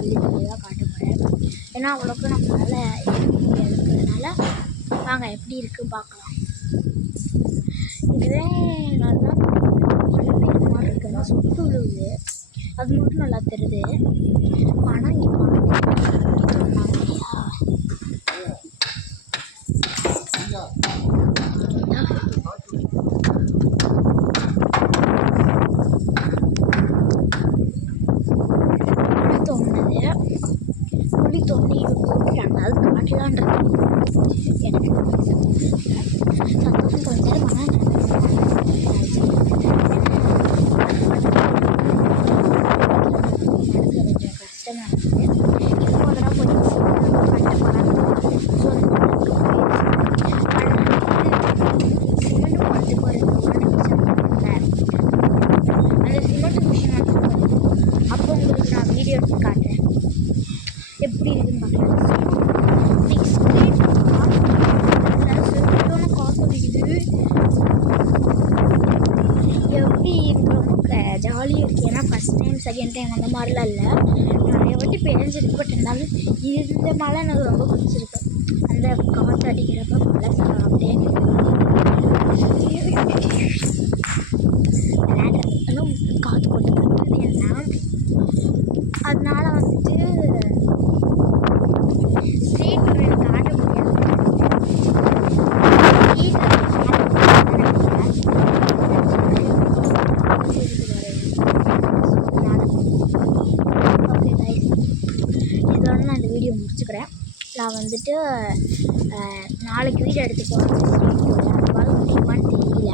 சொல்லி தான் காட்ட போகிறேன். ஏன்னா அவ்வளோக்கு நம்மளால் எடுக்க முடியாதுங்கிறதுனால வாங்க எப்படி இருக்குது பார்க்கலாம். இதுவே நல்லா மழை பெய்யுற மாதிரி இருக்குன்னா சுட்டு விழுவுது, அது மட்டும் நல்லா தெரியுது. ஆனால் இங்கே சொன்னாங்க புளி தோண்டி போட்டுட்டாங்க. அது காட்டலான்றது எனக்கு சந்தோஷம் கொஞ்சம் நேரம். கொஞ்சம் கஷ்டமாக இருந்தது. இப்போ அதெல்லாம் கொஞ்சம் சிமெண்ட் போகிறதுக்கு ஒரு அந்த சிமெண்ட் மிஷின் வந்து அப்போ உங்களுக்கு நான் வீடியோ எடுத்து காட்டுறேன் எப்படி இருக்குன்னு பார்க்கலாம். காற்று அடிக்குது, எப்படி இருக்கிறவங்க ஜாலியாக இருக்குது. ஏன்னா ஃபஸ்ட் டைம் செகண்ட் டைம் அந்த மாதிரிலாம் இல்லை, நிறைய வாட்டி பெஞ்சிருக்கு. பட் இருந்தாலும் இந்த மழை எனக்கு ரொம்ப பிடிச்சிருக்கு. அந்த காற்று அடிக்கிறப்ப மழை சாப்பிட்டே விளையாடுறதுனாலும் காற்று போட்டு பண்ணுறது என்ன, அதனால வந்துட்டு ஸ்ட்ரீட் எனக்கு ஆட முடியாது. ஓகே கைஸ், இதோட நான் இந்த வீடியோ முடிச்சுக்கிறேன். நான் வந்துட்டு நாளைக்கு வீடியோ எடுத்து போகிறேன். அது முடியுமான்னு தெரியல.